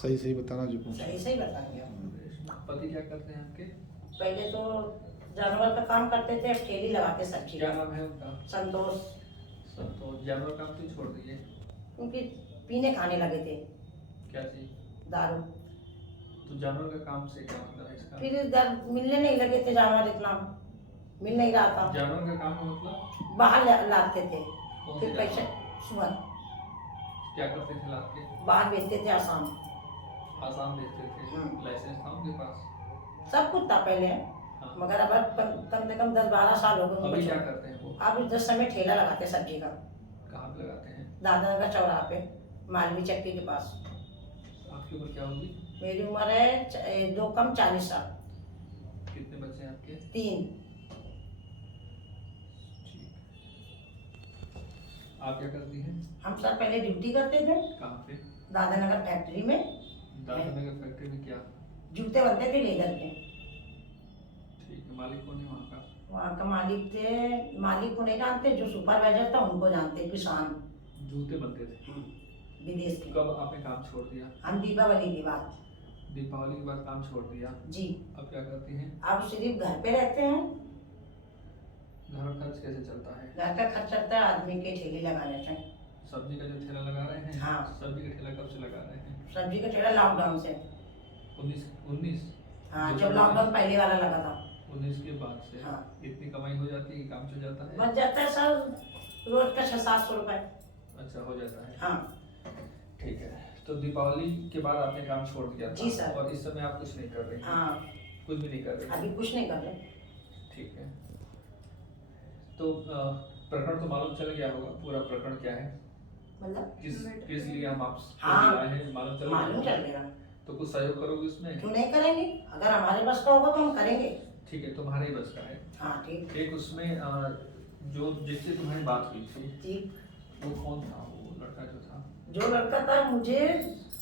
सही सही बताना जो पूछा। सही सही बताएंगे हम। पति क्या करते हैं आपके? पहले तो जानवर का काम करते थे, अब ठेली लगाते सब्जी क्या का। नाम है उनका? संतोष। संतोष। जानवर काम क्यों छोड़ दिए? क्योंकि पीने खाने लगे थे क्या चीज? दारू। तो जानवर का काम से क्या मतलब है इसका? फिर इधर मिलने नहीं लगे थे जानवर, इतना मिल नहीं रहा था। जानवर का काम का मतलब? बाहर लाते थे, कौन फिर से पैसे जानवर? सुबह क्या करते थे लाद के? बाहर बेचते थे आसाम। आसाम भेजते थे। लाइसेंस था उनके पास? सब कुछ था पहले, हाँ। मगर अब कम से कम 10-12 साल हो गए अभी क्या उनको। करते हैं वो? अब इस समय ठेला लगाते हैं सब्जी का। कहाँ पे लगाते हैं? दादा नगर चौराहा पे, मालवी चक्की के पास। आपकी उम्र क्या होगी? मेरी उम्र है 2 कम 40 साल। कितने बच्चे हैं आपके? 3। ठीक। आप क्या करती हैं? हम सब पहले ड्यूटी करते थे कहाँ पे? दादा नगर फैक्ट्री में। दादानगर फैक्ट्री में क्या? जूते बनते थे लेदर के। ठीक है। मालिक कौन है वहाँ का? वहाँ का मालिक थे, मालिक को नहीं जानते, जो सुपरवाइजर था उनको जानते, किसान। जूते बनते थे? विदेश के। कब आपने काम छोड़ दिया? हम दीपावली के बाद। दीपावली के बाद काम छोड़ दिया? जी। अब क्या करती हैं? अब सिर्फ घर पे रहते हैं। घर का खर्च कैसे चलता है? घर का खर्च चलता है आदमी के ठेले लगाने से। सब्जी का जो ठेला लगा रहे हैं? हाँ। सब्जी का ठेला कब से लगा रहे हैं? सब्जी का ठेला लॉकडाउन से। 19? हाँ, जब लॉकडाउन पहले वाला लगा था। 19 के बाद से? हाँ। इतनी कमाई हो जाती है कि काम चल जाता है? बच जाता है सर, रोज का 600-700 रुपए। अच्छा, हो जाता है। हाँ। ठीक है। तो दीपावली के बाद आपने काम छोड़ दिया था? जी सर। और इस समय आप कुछ नहीं कर रही हैं? हाँ। कुछ भी नहीं कर रही? अभी कुछ नहीं कर रहे। ठीक है। तो प्रकरण तो मालूम चल गया होगा, पूरा प्रकरण क्या है, मतलब किस लिए हम आपसे हाँ, बुलाए हैं, मालूम चल मालूम गया? चल गया। तो कुछ सहयोग करोगे उसमें? क्यों नहीं करेंगे, अगर हमारे बस का होगा तो हम करेंगे। ठीक है, तुम्हारे ही बस का है। हाँ ठीक। एक उसमें जो जिससे तुम्हारी बात हुई थी, ठीक। वो कौन था? वो लड़का जो था? जो लड़का था मुझे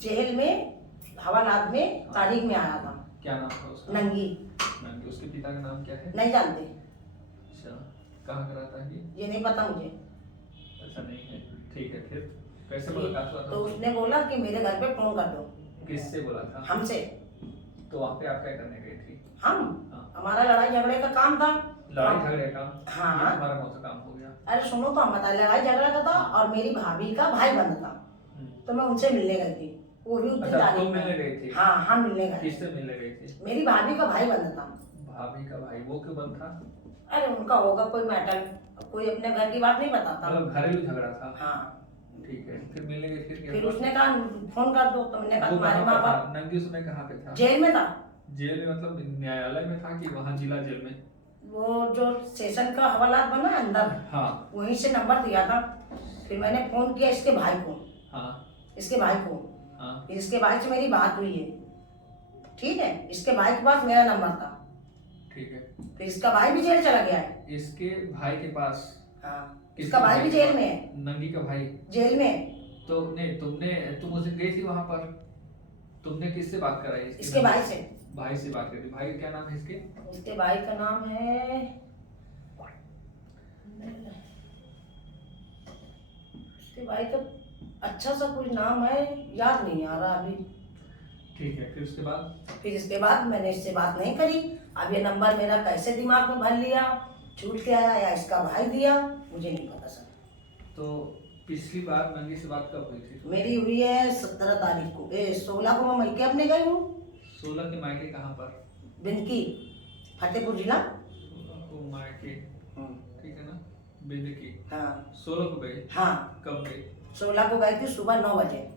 जेल में हवालात में तारीख में आया था। क्या नाम था उसका? नंगी। नंगी। उसके पिता का नाम क्या है? नहीं जानते। अच्छा, कहाँ का रहता है ये नहीं पता मुझे। ऐसा नहीं है। ठीक है, फिर कैसे मुलाकात हुआ था? तो उसने बोला कि मेरे घर पे फोन कर दो। किससे बोला था? हमसे। तो वहाँ पे आप क्या करने गई थी? हम हाँ। हमारा लड़ाई झगड़े का काम था। लड़ाई झगड़े का? हाँ। ये तुम्हारा कौन सा काम हो गया? अरे सुनो तो हम बताए, लड़ाई झगड़ा का था और मेरी भाभी का भाई बंद था, तो मैं उनसे मिलने गई थी। वो भी उतनी अच्छा, तारीख तुम में। मिलने गई थी? हाँ, हम मिलने गए। किससे मिलने गई थी? मेरी भाभी का भाई बंद था। भाभी का भाई? वो क्यों बंद था? अरे उनका होगा कोई मैटर, कोई अपने घर की बात नहीं बताता। मतलब घरेलू झगड़ा था? हाँ। ठीक है, फिर मिलने गए, फिर क्या फिर हुआ? उसने कहा फोन कर दो, तो मैंने कहा वो तुम्हारे कहाँ माँ पर था? बाप। नंगी समय कहाँ पे था? जेल में था। जेल में मतलब न्यायालय में था कि वहाँ जिला जेल में? वो जो सेशन का हवालात बना अंदर, हाँ। वहीं से नंबर दिया था। फिर मैंने फोन किया इसके भाई को। हाँ। इसके भाई को। हाँ। फिर इसके भाई से मेरी बात हुई है, ठीक है। इसके भाई के पास मेरा नंबर था। ठीक है। फिर इसका भाई भी जेल चला गया है। इसके भाई के पास? हाँ, किसके इसका भाई भी के जेल पास? में है। नंगी का भाई जेल में। तो नहीं, तुम उसे गई थी वहां पर, तुमने किससे बात कराई? इसके भाई से। भाई से बात करी? भाई का क्या नाम है इसके? इसके भाई का नाम है, इसके भाई का अच्छा सा कुछ नाम है, याद नहीं आ रहा अभी। ठीक है, फिर उसके बाद? फिर इसके बाद मैंने इससे बात नहीं करी। अब ये नंबर मेरा कैसे दिमाग में भर लिया, छूट के आया या इसका भाई दिया, मुझे नहीं पता सर। तो पिछली बार नंगी से बात कब हुई थी? मेरी हुई है 17 तारीख को, 16 को मैं मैके अपने गई हूँ। 16 के मायके कहाँ पर? बिनकी, फतेहपुर जिला। 16 को मायके, ठीक है ना, बिंदकी। हाँ। 16 को गई? हाँ। कब गई? 16 को गई थी सुबह 9 बजे।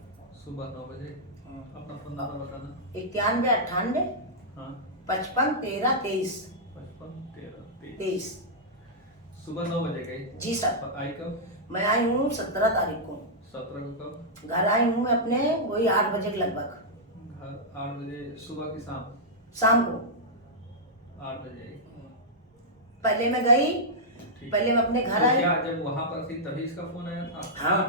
सुबह 9 बजे? अपना फोन नंबर बताना। 91 98 हाँ। 55 13 23। 55 13 23। सुबह 9 बजे गई? जी सर। आई कब? मैं आई हूँ 17 तारीख को। 17 को कब? घर आई हूँ मैं अपने वही 8 बजे के लगभग। घर 8 बजे? सुबह की शाम? शाम को 8 बजे आई? पहले मैं गई, ठीक। पहले मैं अपने घर तो आई। क्या जब वहां पर थी तभी इसका फोन आया था? हाँ।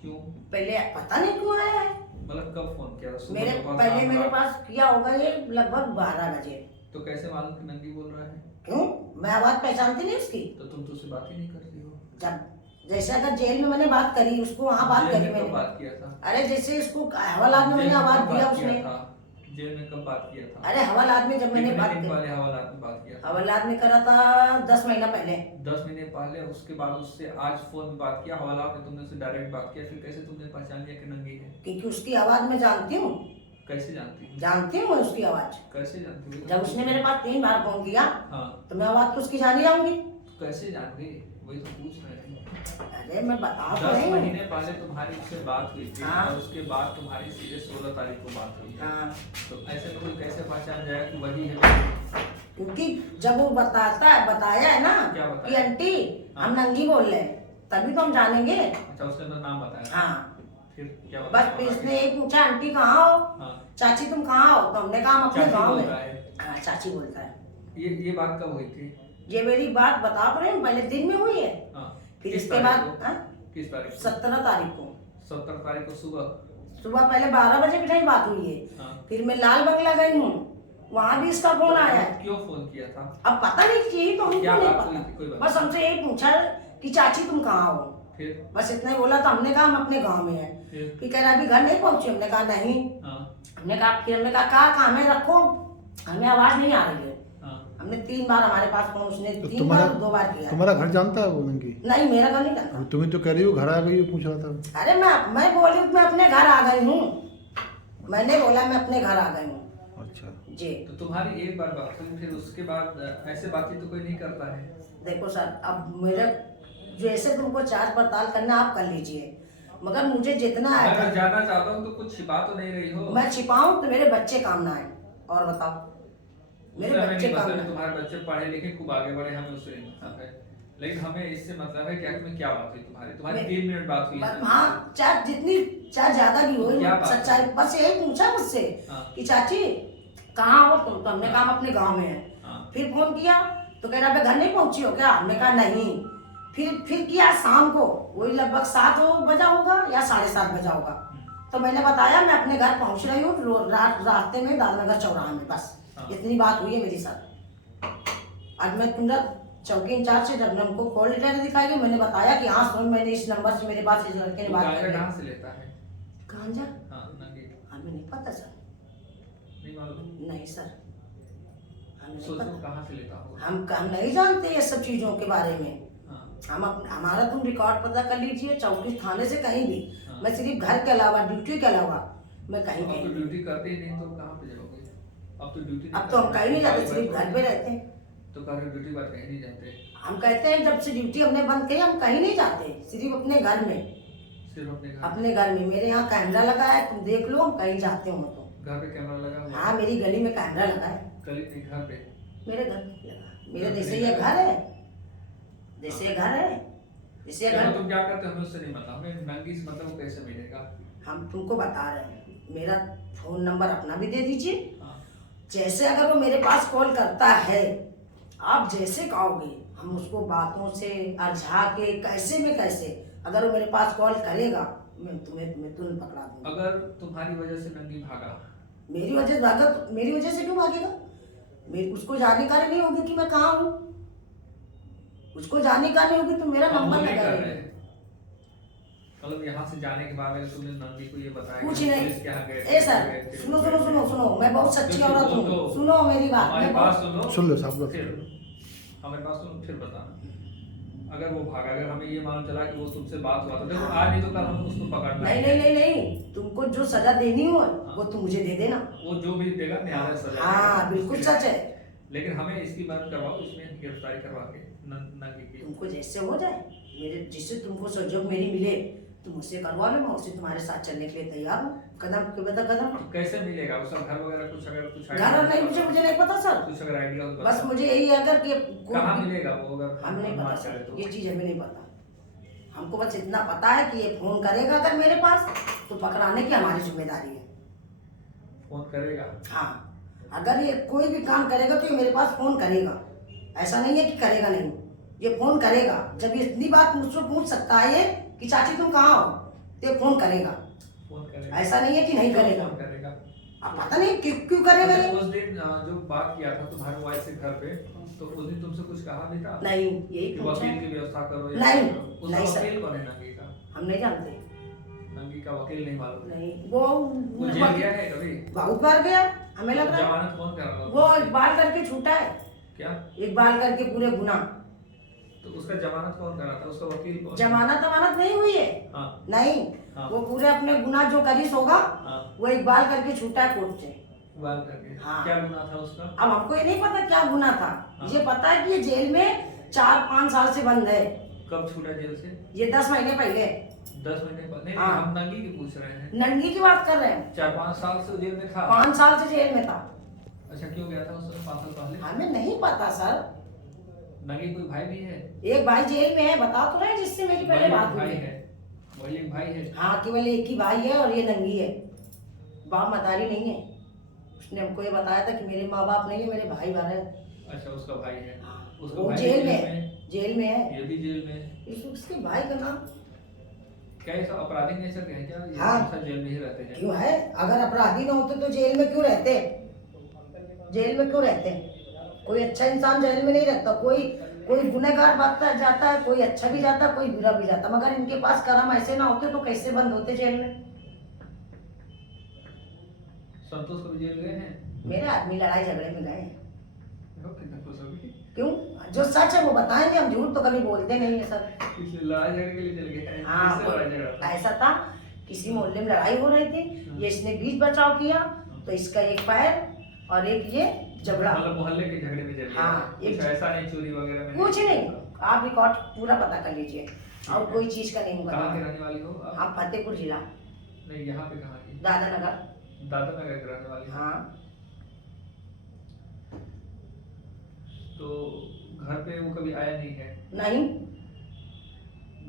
क्यों? पहले पता नहीं क्यों आया है। मतलब कब फोन किया? सुबह मेरे के बाद, पहले शाम मेरे रात? पास किया होगा ये लगभग 12 बजे। तो कैसे मालूम कि नंगी बोल रहा है? क्यों, मैं आवाज पहचानती नहीं उसकी। तो तुम तो उससे बात ही नहीं करती हो। जब जैसे अगर जेल में मैंने बात करी उसको वहाँ बात जेल करी में कब मैंने। बात किया था? अरे जैसे इसको हवालात में मैंने आवाज दिया उसने। जेल में कब बात किया था? अरे हवालात में जब मैंने कितने बात दिन करी, पहले हवालात में बात किया था? हवालात में करा था 10 महीना पहले। 10 महीने पहले। उसके बाद उससे आज फोन में बात किया, हवालात में तुमने उससे डायरेक्ट बात किया, फिर कैसे तुमने पहचान लिया कि नंगी है? क्योंकि उसकी आवाज मैं जानती हूँ, कैसे जानती हो? जानती हूँ मैं उसकी आवाज। कैसे जानती हो? जब उसने मेरे पास 3 बार फोन किया हाँ, तो मैं आवाज तो उसकी जान ही जाऊंगी। कैसे जान गई? वही तो पूछ रहे थे। अरे मैं बता तो 10 रही हूँ। महीने पहले तुम्हारी उससे बात हुई थी हाँ। और उसके बाद तुम्हारी सीधे 16 तारीख को बात हुई है। हाँ, तो ऐसे में कोई कैसे पहचान जाएगा कि वही है? क्योंकि जब वो बताया है ना क्या कि बताया? आंटी हम नंगी बोल रहे हैं, तभी तो हम जानेंगे। अच्छा, उसने तो नाम बताया। हाँ, फिर क्या बस बताया? फिर इसने यही पूछा आंटी कहाँ हो, हाँ, चाची तुम कहाँ हो, तो हमने कहा हम अपने चाची गाँव में। बोलता है। हाँ, चाची बोलता है। ये बात कब हुई थी? ये मेरी बात बता रहे हैं पहले दिन में हुई है। हाँ, फिर किस इसके तारीख बाद को? हाँ, किस तारीख को? 17 तारीख को 17 तारीख को सुबह। सुबह पहले 12 बजे की टाइम बात हुई है। हाँ। फिर मैं लाल बंगला गई हूँ, वहाँ भी इसका फोन आया है। क्यों फोन किया था? अब पता नहीं चाहिए तो हमको क्या नहीं बात हुई थी? कोई पता, बात बस हमसे यही पूछा कि चाची तुम कहाँ हो, फिर? बस इतना ही बोला। तो हमने कहा हम अपने गांव में हैं। फिर कह रहा अभी घर नहीं पहुंचे, हमने कहा नहीं। हाँ, हमने कहा फिर हमने कहा कहाँ काम है रखो, हमें आवाज नहीं आ रही है। हाँ। हमने 3 बार हमारे पास फोन उसने तो 3 बार 2 बार किया। तुम्हारा घर जानता है वो नंगी? नहीं, मेरा घर नहीं जानता। अब तुम्हें तो कह रही हो घर आ गई हो, पूछ रहा था। अरे मैं बोली मैं अपने घर आ गई हूँ, मैंने बोला मैं अपने घर आ गई हूँ। अच्छा, जी तो तुम्हारी एक बार बात हुई, फिर उसके बाद ऐसे बातचीत तो कोई नहीं करता है। देखो सर, अब मेरा जैसे तुमको जांच पड़ताल करना आप कर लीजिए, मगर मुझे जितना मैं है अगर जानना चाहता हूँ तो कुछ छिपा तो नहीं रही हो? मैं छिपाऊं तो मेरे बच्चे काम ना आए। और बताओ, मेरे उससे हमें बच्चे नहीं काम मतलब ना है, तुम्हारे बच्चे पढ़े लिखे खूब आगे बढ़े, हमें उससे नहीं मतलब है। लेकिन हमें इससे मतलब है कि आखिर में क्या बात हुई तुम्हारी मैं- 3 मिनट बात हुई है। हाँ, चाहे ज्यादा भी हो, क्या बात सच्चाई बस यही पूछा मुझसे हाँ। कि चाची कहाँ हो तुम, तो हमने कहा हम अपने गांव में हैं। हाँ। फिर फोन किया तो कह रहा घर नहीं पहुंची हो क्या, हमने कहा नहीं। फिर किया शाम को, वही लगभग 7 बजा होगा या 7:30 बजा होगा। तो मैंने बताया मैं अपने घर पहुंच रही हूँ, रास्ते में दादनगर चौराहे में, बस हाँ। इतनी बात हुई है मेरी साथ। आज मैं तुरंत चौकी इंचार्ज से जब हमको कॉल लेटर दिखाई, मैंने बताया कि हाँ सुन, मैंने इस नंबर से मेरे पास इस लड़के ने तो बात गांजा करी। कहाँ से लेता है? गांजा हाँ, नंगी। हमें नहीं पता सर, नहीं मालूम? नहीं सर, हमें नहीं सोचो पता। कहाँ से लेता होगा। हम नहीं जानते ये सब चीजों के बारे में। हाँ, हमारा तुम रिकॉर्ड पता कर लीजिए, चौकी थाने से कहीं भी। हाँ। मैं सिर्फ घर के अलावा, ड्यूटी के अलावा मैं कहीं अब तो नहीं। ड्यूटी करते ही नहीं तो कहाँ पे जाओगे? अब तो ड्यूटी अब तो हम कहीं नहीं जाते, सिर्फ घर पे रहते हैं। तो कह रहे ड्यूटी बात कहीं नहीं जाते? हम कहते हैं जब से ड्यूटी हमने बंद करी हम कहीं नहीं जाते, सिर्फ अपने घर में। सिर्फ अपने घर? अपने घर में मेरे यहाँ कैमरा लगा है, तुम देख लो, हम कहीं जाते हो तो। घर पे कैमरा लगा हुआ है? हाँ, मेरी गली में कैमरा लगा है। गली नहीं, घर पे? मेरे घर पे लगा, मेरे जैसे ये घर है, जैसे ये घर है, जैसे ये चलो, घर। तुम क्या करते हो हमें उससे नहीं मतलब, हमें नंगी से मतलब वो कैसे मिलेगा? हम तुमको बता रहे हैं, मेरा फोन नंबर अपना भी दे दीजिए। हाँ। जैसे अगर वो मेरे पास कॉल करता है, आप जैसे कहोगे हम उसको बातों से अरझा के कैसे में कैसे, अगर वो मेरे पास कॉल करेगा मैं तुरंत पकड़ा दूंगा। अगर तुम्हारी वजह से नंगी भागा? मेरी वजह से भागा तो मेरी वजह से क्यों भागेगा? उसको जानकारी नहीं होगी कि मैं कहाँ हूँ, उसको जानकारी होगी तो मेरा हम नंबर वो नहीं लगा कर देगा। रहे हैं। मतलब यहाँ से जाने के बाद अगर तुमने नंदी को ये बताया कुछ कि नहीं। पुलिस के यहाँ गए ए सर, सुनो, मैं बहुत सच्ची औरत हूँ, सुनो मेरी बात। हमारी मैं बात बहुत सुनो, सुन लो साहब, फिर हमारी बात सुनो, फिर बताना। अगर वो भागा, अगर हमें ये मालूम चला कि वो तुमसे बात हुआ तो देखो, आज नहीं तो कल हम उसको पकड़ना है। नहीं, तुमको जो सजा देनी हो वो तुम मुझे दे देना। वो जो भी देगा न्यायालय सजा हाँ, देगा। बिल्कुल सच है। लेकिन हमें इसकी मदद करवाओ, इसमें गिरफ्तारी करवा के नंगी की। तुमको जैसे हो जाए, मेरे जिससे तुमको सहयोग मेरी मिले तुम मुझसे करवा लो, मैं उससे तुम्हारे साथ चलने के लिए तैयार हूँ, कदम के बाद कदम। तो कैसे मिलेगा उसका घर वगैरह कुछ, अगर कुछ घर और नहीं मुझे नहीं पता सर, कुछ अगर आइडिया हो तो बस बताओ। मुझे यही है अगर कि कहाँ मिलेगा वो, अगर हमें नहीं पता बात सर, करें तो? ये चीज हमें नहीं पता। हमको बस इतना पता है कि ये फोन करेगा अगर मेरे पास तो पकड़ाने की हमारी जिम्मेदारी है। फोन करेगा? हाँ, अगर ये कोई भी काम करेगा तो ये मेरे पास फोन करेगा, ऐसा नहीं है कि करेगा नहीं, ये फोन करेगा। जब ये इतनी बात मुझसे पूछ सकता है ये कि चाची तुम कहाँ हो, तो ये फोन करेगा, फोन करेगा? ऐसा नहीं है कि नहीं करेगा। फोन करेगा? अब पता नहीं क्यों क्यों करे अच्छा, गए। उस दिन जो बात किया था तुम्हारे वाइफ से घर पे, तो उस दिन तुमसे कुछ कहा भी था नहीं, यही कि पूछा। वकील की व्यवस्था करो या नहीं, करो? उसका नहीं सर। वकील कौन है नंगी का? हम नहीं जानते। नंगी का वकील नहीं मालूम? नहीं, वो जेल गया है कभी? बहुत बार गया, हमें लग रहा है। जमानत कौन कर रहा था? वो इकबाल करके छूटा है, क्या? इकबाल करके पूरे गुना। तो उसका जमानत कौन कर रहा था? उसका वकील कौन? जमानत अमानत नहीं हुई है। हाँ नहीं, हाँ। वो पूरे अपने गुना जो करीस होगा हाँ, वो इकबाल करके छूटा है कोर्ट से। वाल करके। हाँ। क्या गुनाह था उसका? अब हमको ये नहीं पता क्या गुना था। हाँ। ये पता है कि ये जेल में 4-5 साल से बंद है। कब छूटा जेल से? ये 10 महीने पहले। 10 महीने बाद? नहीं, हाँ। हम नंगी की पूछ रहे हैं। नंगी की बात कर रहे हैं। 4-5 साल से जेल में था? 5 साल से जेल में था। अच्छा, क्यों गया था उस समय 5 साल पहले? हमें नहीं पता सर। नंगी कोई भाई भी है? एक भाई जेल में है, बता तो रहे जिससे मेरी पहले वही बात एक हुई भाई है। है? वही एक भाई है? हाँ, केवल एक ही भाई है और ये नंगी है, बाप मतारी नहीं है। उसने हमको ये बताया था कि मेरे माँ बाप नहीं है, मेरे भाई बार है। अच्छा, उसका भाई है। उसका वो भाई जेल में है, जेल में है। ये भी जेल में है? उसके भाई का नाम क्या ये सब अपराधी नेचर के हैं क्या? ये हाँ। हमेशा जेल में ही रहते हैं? क्यों है? अगर अपराधी ना होते तो जेल में क्यों रहते? जेल में क्यों रहते? कोई अच्छा इंसान जेल में नहीं रहता। कोई गुनहगार भागता जाता है, कोई अच्छा भी जाता, कोई बुरा भी जाता। मगर इनके पास कर्म ऐसे ना होते तो कैसे बंद होते जेल में? संतोष को जेल गए हैं? मेरे आदमी लड़ाई झगड़े में गए हैं। देखो कितना खुश होगी। क्यों? जो सच है वो बताएंगे, हम झूठ तो कभी बोलते नहीं है सर। इसलिए लड़ाई झगड़े के लिए चल गए हैं? हाँ, किससे लड़ाई झगड़ा था? ऐसा था, किसी मोहल्ले में लड़ाई हो रही थी, ये इसने बीच बचाव किया तो इसका एक पैर और एक ये जबड़ा। मतलब मोहल्ले के झगड़े में चल गए? हाँ, कुछ ऐसा नहीं, चोरी वगैरह में? कुछ नहीं, आप रिकॉर्ड पूरा पता कर लीजिए और कोई चीज का नहीं कहाँ की होगा। रहने वाली हो आप? हम फतेहपुर जिला, नहीं, यहाँ पे कहाँ की? दादा नगर। दादा नगर की रहने वाली हो? हाँ, तो घर पे वो कभी आया नहीं है? नहीं,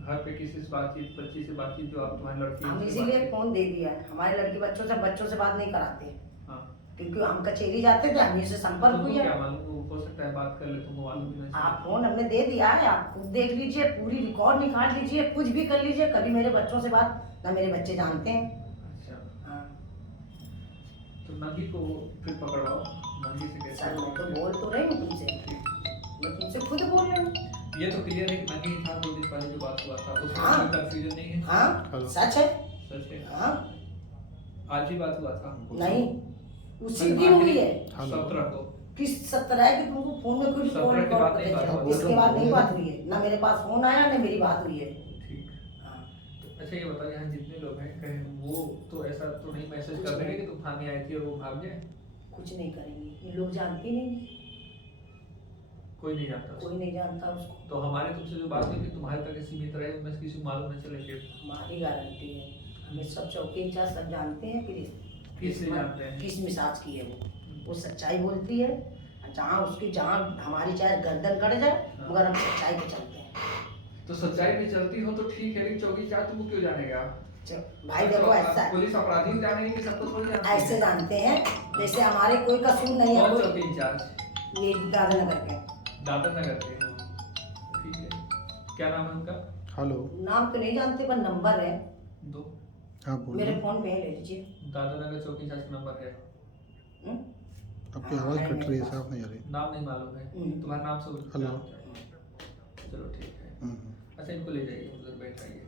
घर पे किसी से बातचीत, बच्ची से बातचीत, जो आप तुम्हारी लड़की हम से इसीलिए बातचीत? फोन दे दिया है। हमारे लड़की बच्चों से बात नहीं कराते, हाँ। क्योंकि हम कचेरी जाते थे, हम से संपर्क तुमको हुई है। क्या मालूम, वो हो सकता है बात कर ले, तुमको मालूम भी नहीं चले। आप फोन हमने दे दिया है, आप खुद देख लीजिए, पूरी रिकॉर्ड निकाल लीजिए, कुछ भी कर लीजिए। कभी मेरे बच्चों से बात ना मेरे बच्चे जानते हैं। अच्छा, हाँ तो नंगी को फिर पकड़वाओ। नंगी से कैसे? सर, मैं तो बोल तो रही हूँ तुमसे, मैं तुमसे खुद बोल रही हूँ। ये तो क्लियर है कि नंगी ही था 2 दिन पहले जो बात हुआ था, उसमें हाँ। कोई कंफ्यूजन नहीं है? हाँ, हेलो। सच है। सच है? हाँ, आज ही बात हुआ था? नहीं, उसी दिन हुई है। 17 को? किस 17 है कि तुमको फोन में कोई 17 कॉल के बाद रिकॉर्ड नहीं पता बात चला। हुई। इसके बाद नहीं बात हुई है, ना मेरे पास फोन आया ना मेरी बात हुई है। ठीक। हाँ, अच्छा, ये बताओ, यहाँ जितने लोग हैं कहीं वो तो ऐसा तो नहीं मैसेज कर देंगे कि तुम थाने आई थी और वो भाग गए? कुछ नहीं करेंगे, ये लोग जानते ही नहीं, कोई नहीं जानता उसको? कोई नहीं जानता उसको। तो हमारे तुमसे जो बात हुई कि तुम्हारे तक ही सीमित रहे, उनमें से किसी को मालूम नहीं चले फिर? हमारी गारंटी है, हमें सब चौकी इंचार्ज सब जानते हैं कि किससे जानते हैं? किस मिजाज की है वो सच्चाई बोलती है। जहाँ हमारी चाहे गर्दन कट जाए, मगर हम सच्चाई पे चलते हैं। तो सच्चाई पे चलती हो तो ठीक है, लेकिन चौकी चार तुमको क्यों जानेगा? भाई देखो, ऐसा पुलिस अपराधी को जानेगी कि सबको थोड़ी जानती है? ऐसे जानते हैं जैसे हमारे कोई कसूर नहीं है। कौन कोई- चौकी इंचार्ज? ये दादा नगर के। दादर नगर के? ठीक है, क्या नाम है उनका? हेलो। नाम तो नहीं जानते पर नंबर है, दो। हाँ मेरे बोलिए। फोन पे है, ले लीजिए। दादर नगर चौकी इंचार्ज का नंबर है? हम्म? आपकी आवाज़ कट रही है, साफ नहीं आ रही। नाम नहीं मालूम है? तुम्हारा नाम से हेलो। चलो ठीक है। हम्म। अच्छा, इनको ले जाइए, उधर बैठाइए।